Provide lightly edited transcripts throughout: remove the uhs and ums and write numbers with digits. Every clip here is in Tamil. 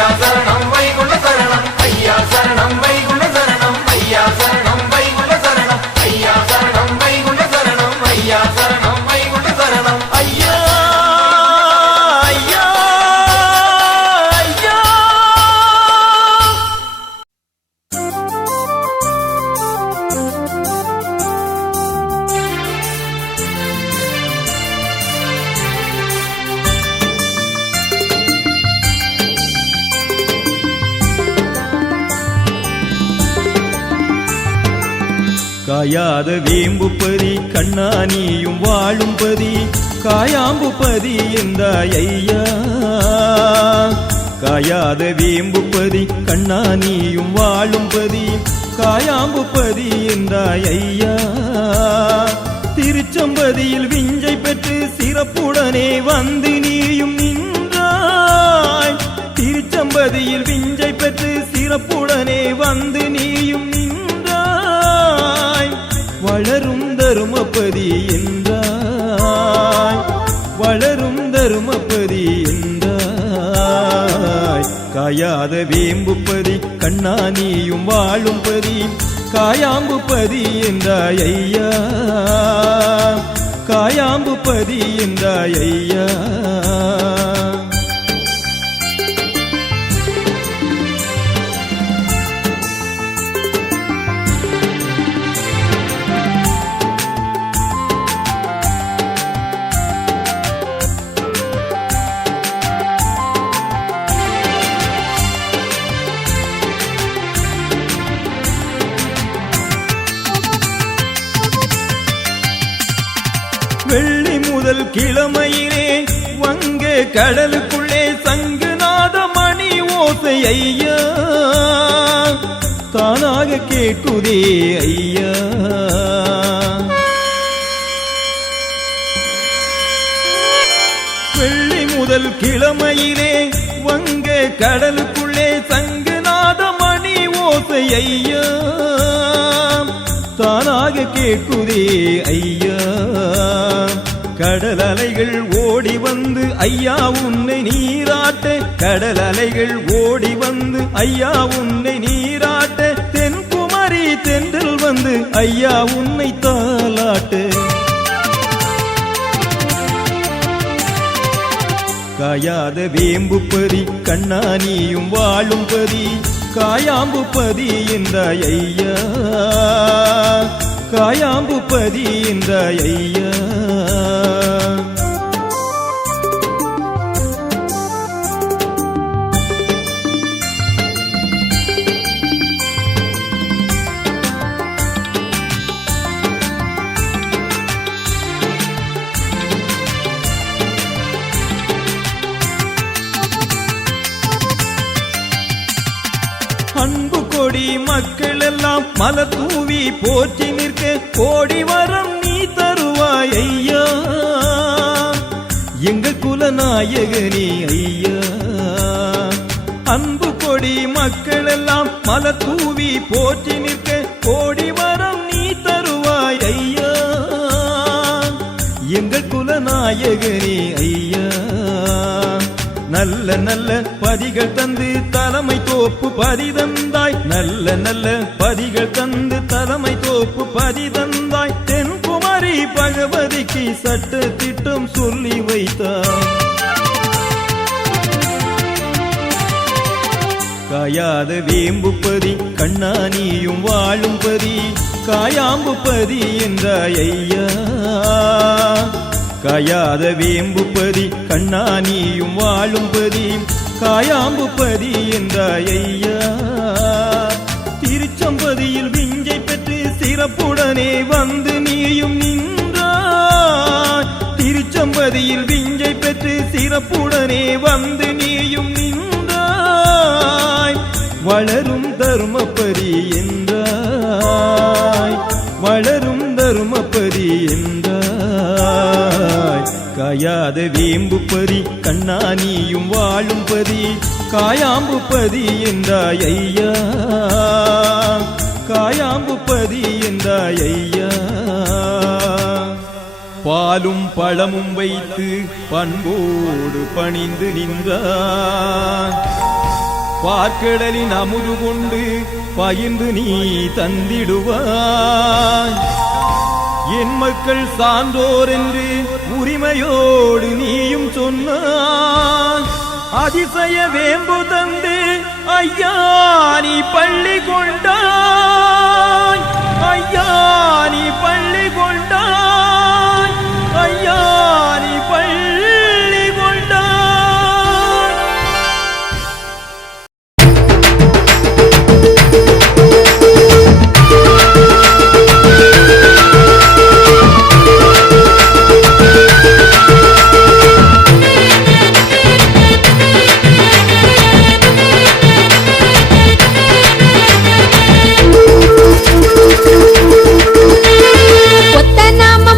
ஐயா சரணம் வைகுண்ட சரணம் ஐயா சரணம் வைகுண்ட சரணம் ஐயா சரணம் வைகுண்ட சரணம் ஐயா சரணம் வைகுண்ட சரணம் ஐயா சரணம் வைகுண்ட சரணம் ஐயா ஐயா ஐயா காயாத வேம்புப்பதி கண்ணானியும் வாழும்பதி காயாம்புப்பதி என்றாய் ஐயா. காயாத வேம்புப்பதி கண்ணானியும் வாழும்பதி காயாம்புப்பதி என்றாய் ஐயா. திருச்சம்பதியில் விஞ்சை பெற்று சிறப்புடனே வந்து நீயும் நின்றாய். திருச்சம்பதியில் விஞ்சை பெற்று சிறப்புடனே வந்து நீயும் வளரும் தருமபதி என்றாய். வளரும் தருமபதி என்றாய். காயாத வேம்புப்பதி கண்ணானியும் வாழும்பதி காயாம்புப்பதி என்றாய் ஐயா. காயாம்புப்பதி என்றாய் ஐயா. வெள்ளி முதல் கிழமையிலே வங்கே கடலுக்குள்ளே சங்குநாத மணி ஓசை ஐயா தானாக கேட்குதே ஐயா. வெள்ளி முதல் கிழமையிலே வங்கே கடலுக்குள்ளே சங்குநாத மணி ஓசை ஐயா தானாக கேட்குதே ஐயா. கடல் அலைகள் ஓடி வந்து ஐயா உன்னை நீராட்ட. கடல் அலைகள் ஓடி வந்து ஐயா உன்னை நீராட்ட. தென்குமரி தென்றல் வந்து ஐயா உன்னை தாலாட்ட. காயாத வேம்புப்பதி கண்ணானியும் வாழும்பதி காயாம்புப்பதி என்றாய் ஐயா. காயாம்புப்பதி என்றாய் ஐயா. அன்பு கொடி மக்கள் எல்லாம் மலர் தூவி போற்றி நிற்க கோடி வரம் நீ தருவாய் ஐயா. எங்கள் குலநாயகனே ஐயா. அன்பு கொடி மக்கள் எல்லாம் மலர் தூவி போற்றி நிற்க கோடி வரம் நீ தருவாய் ஐயா. எங்கள் குலநாயகனே ஐயா. நல்ல நல்ல பதிகள் தந்து தலைமை தோப்பு பதி தந்தாய். நல்ல நல்ல பதிகள் தந்து தலைமை தோப்பு பதி தந்தாய். தென்குமரி பகவதிக்கு சட்ட திட்டம் சொல்லி வைத்தாய். காயாத வேம்புப்பதி கண்ணானியும் வாழும்பதி காயாம்புப்பதி என்றாய் ஐயா. காயாத வேம்புப்பதி கண்ணானியும் வாழும்பதி காயாம்புப்பதி என்றாய் ஐயா. திருச்சம்பதியில் விஞ்சை பெற்று சிறப்புடனே வந்து நீயும் நின்றாய். திருச்சம்பதியில் விஞ்சை பெற்று சிறப்புடனே வந்து நீயும் நின்றாய். வளரும் தருமபதி என்றாய். வளரும் தருமபதி என்றாய். காயாத வேம்புப்பதி கண்ணானியும் வாழும்பதி காயாம்புப்பதி என்றாய் ஐயா. காயாம்புப்பதி என்றாய் ஐயா. பாலும் பழமும் வைத்து பண்போடு பணிந்து நின்றான். பார்க்கடலின் அமுது கொண்டு பகிர்ந்து நீ தந்திடுவாய். என் மக்கள் சான்றோர் என்று உரிமையோடு நீயும் சொன்னாய். அதிசய வேம்பு தந்து ஐயா நீ பள்ளி கொண்டாய். ஐயா நீ பள்ளி கொண்டாய். ஐயா நீ பள்ளி கொண்டாய். கொத்தனாம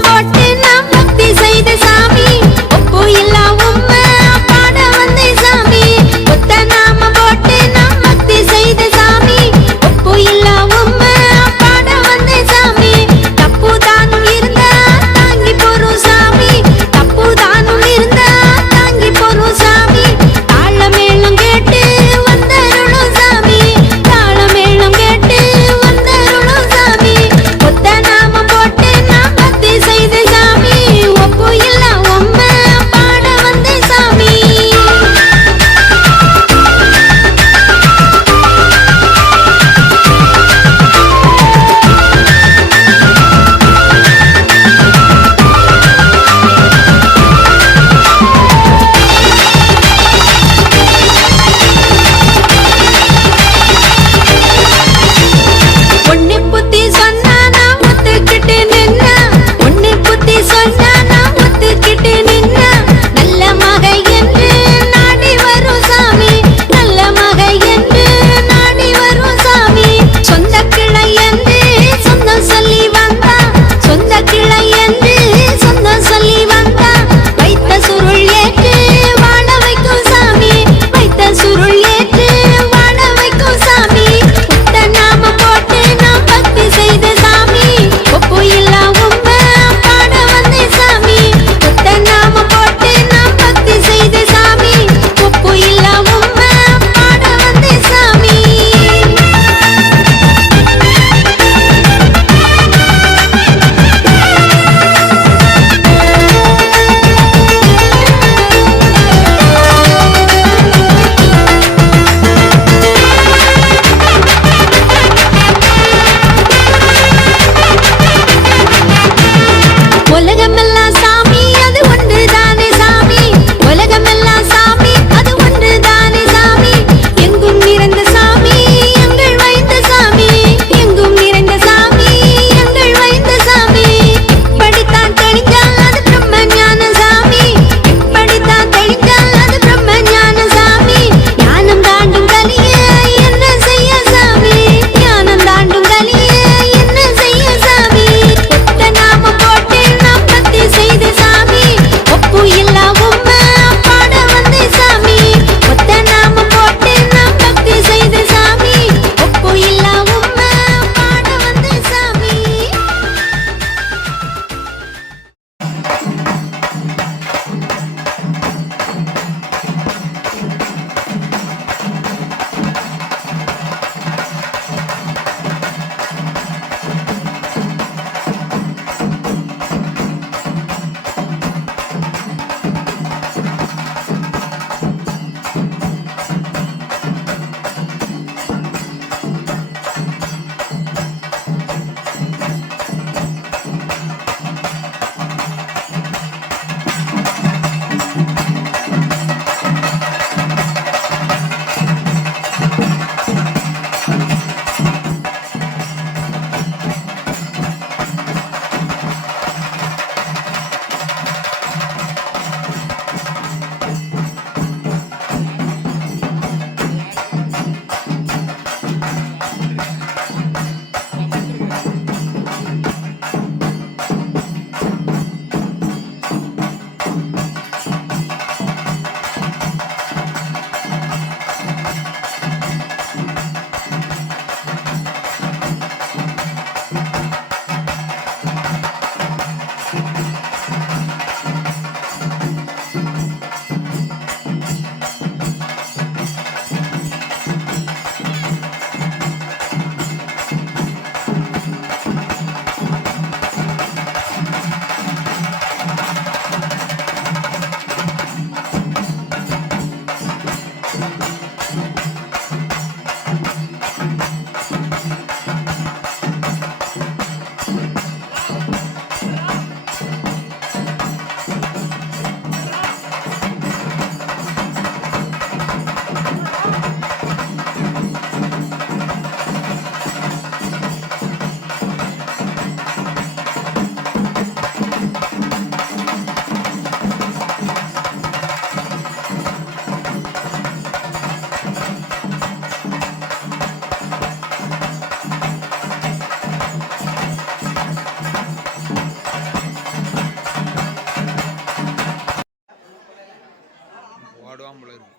ஓடுவான் போல இருக்கு.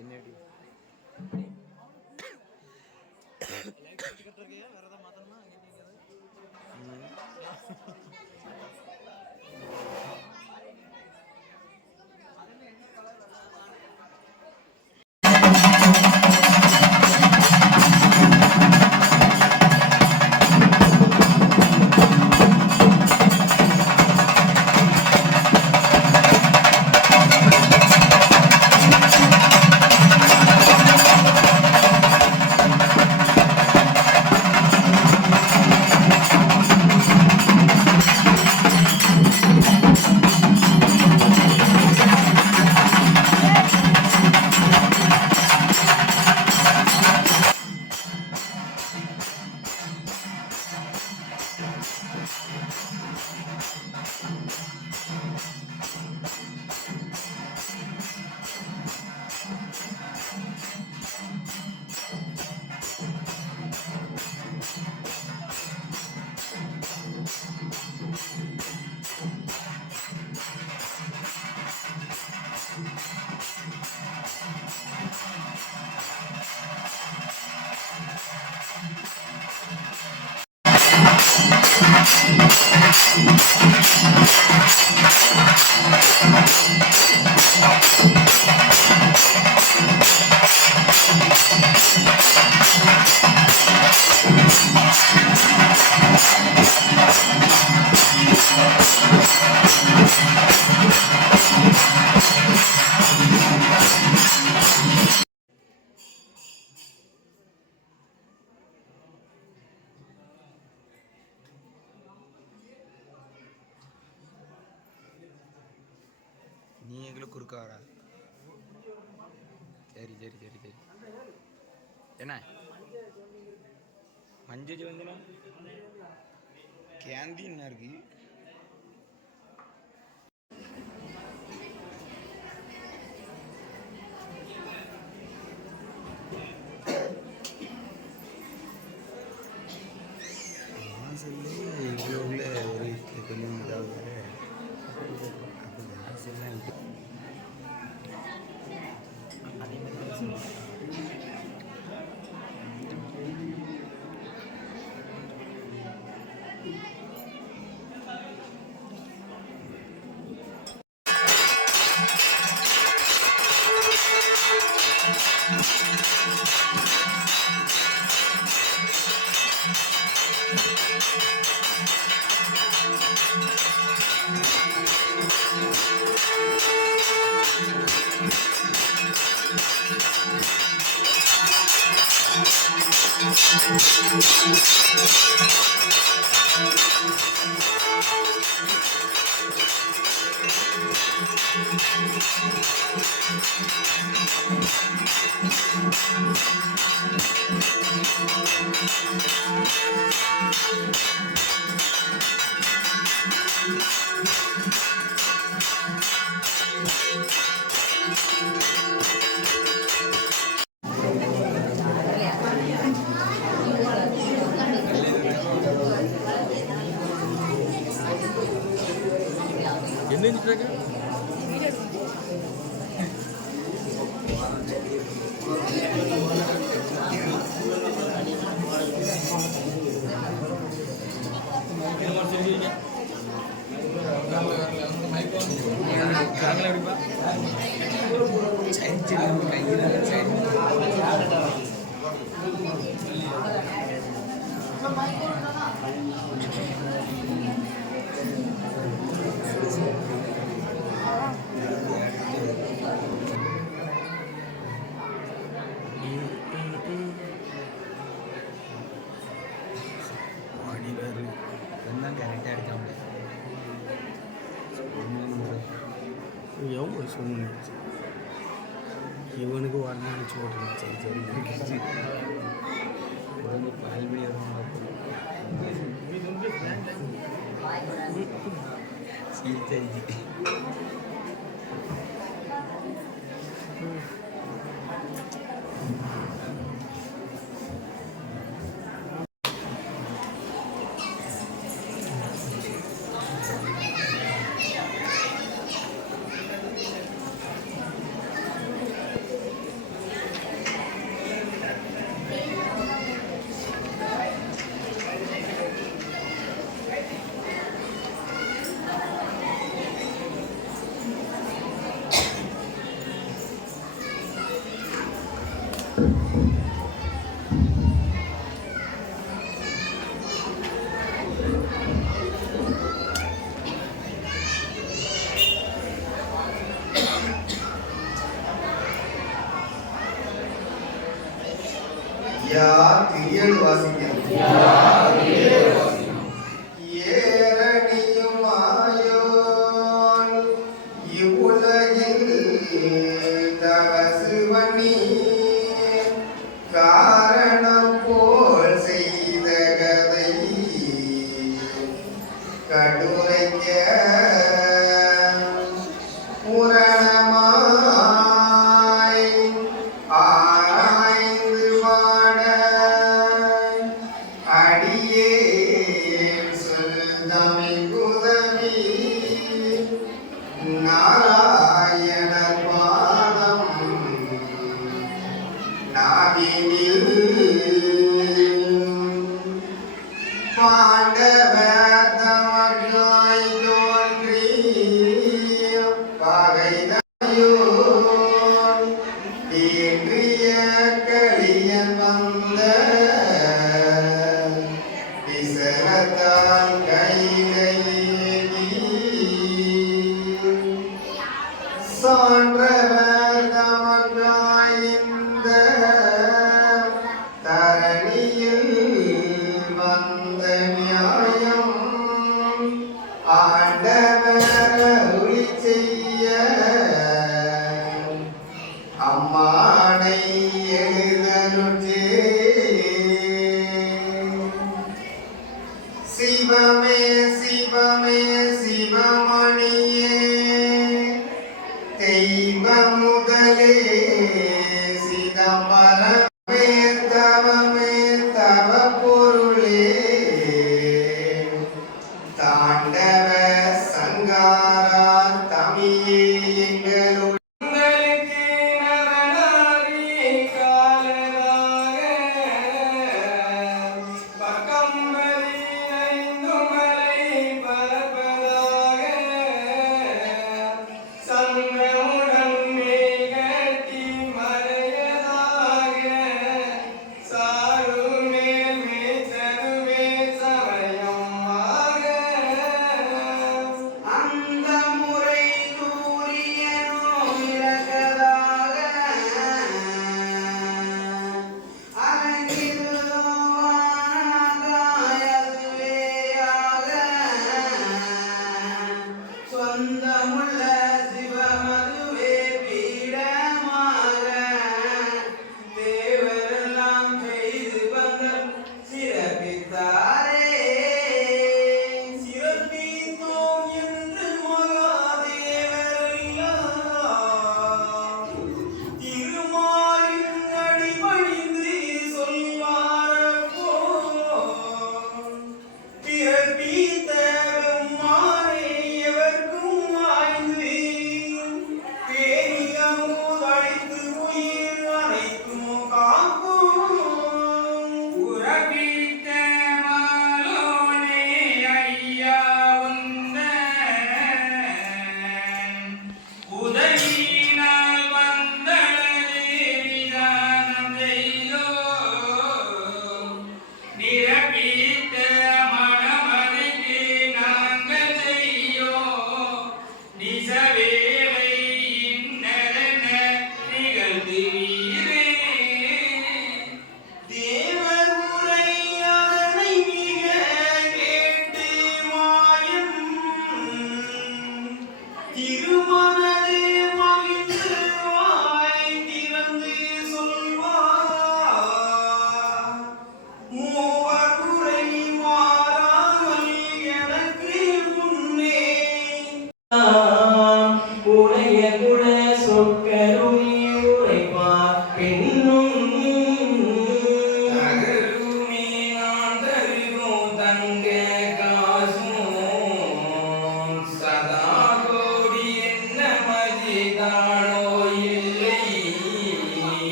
என்னடி நீ எங்களை குறுக்க வரா? சரி சரி சரி சரி. என்ன மஞ்சள் வந்துனா கேந்தீன் இருக்கு. இவ்வளோ உள்ள ஒரு கொஞ்சம் இதாவது என்ன செஞ்சுட்டு சும்மா இவனுக்கு உடனே அனுப்பிச்சு போட்டுருந்தேன். சரி சரி பால்படி சரி யார் திரியல் வாசிக்கிறது ஏரணியும் ஆயோன் இவ்வுலகில் தவசுவனி காரணம் போல் செய்த கதை கடுரைக்க பூரணமாய் ஆராய்ந்து வாட அடியேன் சொல்தமிழ் உதவி நாராயணர் பாதம் நாவினில் பாண்டவர் தமக்காய் தோன்றி பகைதையோர் தேற்றிய களியன் வந்த விசரத்தான் கைகையேகி சான்றவர் தமக்காய்ந்த தரணியில் வந்த நியாயம் ஆண்டவர் அருளி செய்ய அம்மானை எழுதருச்சே சிவமே சிவமே சிவமணியே தெய்வ முதலே சிதம்பரமே தவமே தவ பொருளே தாண்டவ சங்காரா தமியே எங்களுள் உங்களுக்கு நவநாரி காலராக பக்கம்பதி ஐந்துமலை பரப்பதாக சந்திரமுடன் மேகட்டி மறையதாக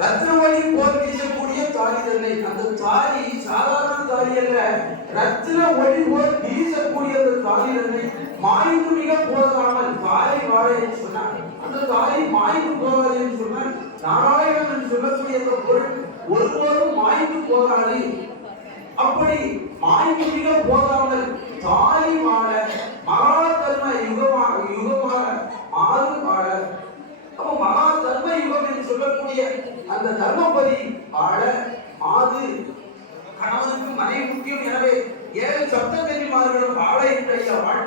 ரத்னமணி போல் வீசக்கூடிய தாலி தன்னை. அந்த தாலி சாதாரண தாலி அல்ல, ரத்ன ஒளி போல் வீசக்கூடிய அந்த தாலி தன்னை மாய்ந்து மிக போகாமல் தாயை வாழ என்று சொன்னார். அந்த தாயை மாய்ந்து போகாது என்று சொன்னார். நாராயணன் என்று சொல்லக்கூடிய அந்த பொருள் ஒருபோதும் மாய்ந்து போகாது. அப்படி மாய்ந்து மிக போகாமல் தாய் வாழ மகா தர்ம யுகமாக மாறு வாழ. அப்போ மகா தர்ம யுகம் என்று சொல்லக்கூடிய அந்த தர்மபதி வாழ மாது கணவனுக்கு மனைவி முக்கியம். எனவே 7 சப்தகன்னிமார்களும் வாழ என்ற வாழ்க்கை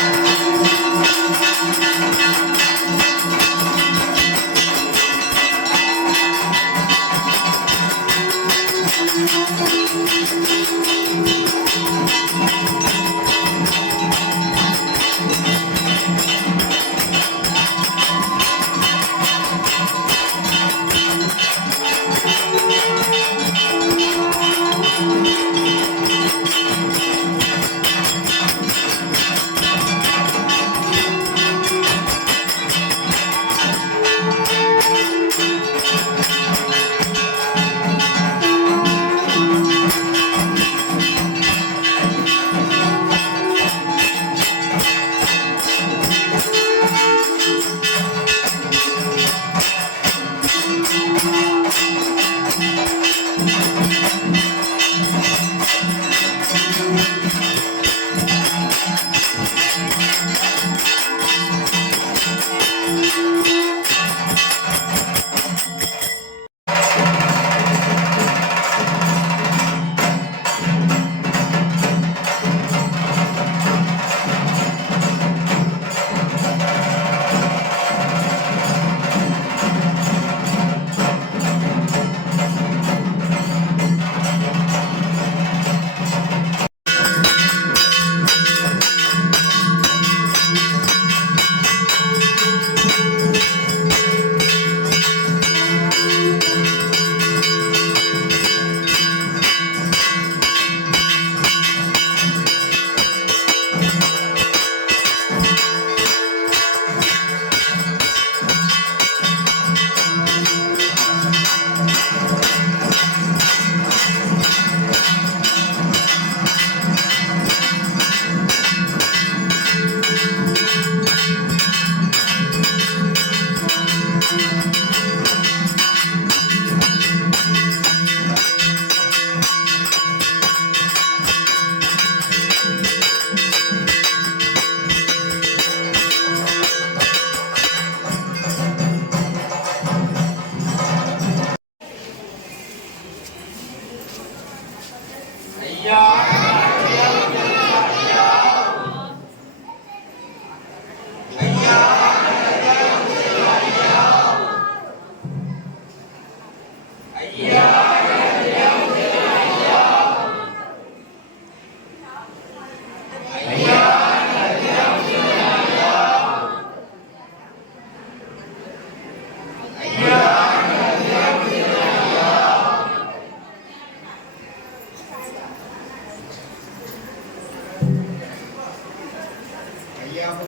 Thank you.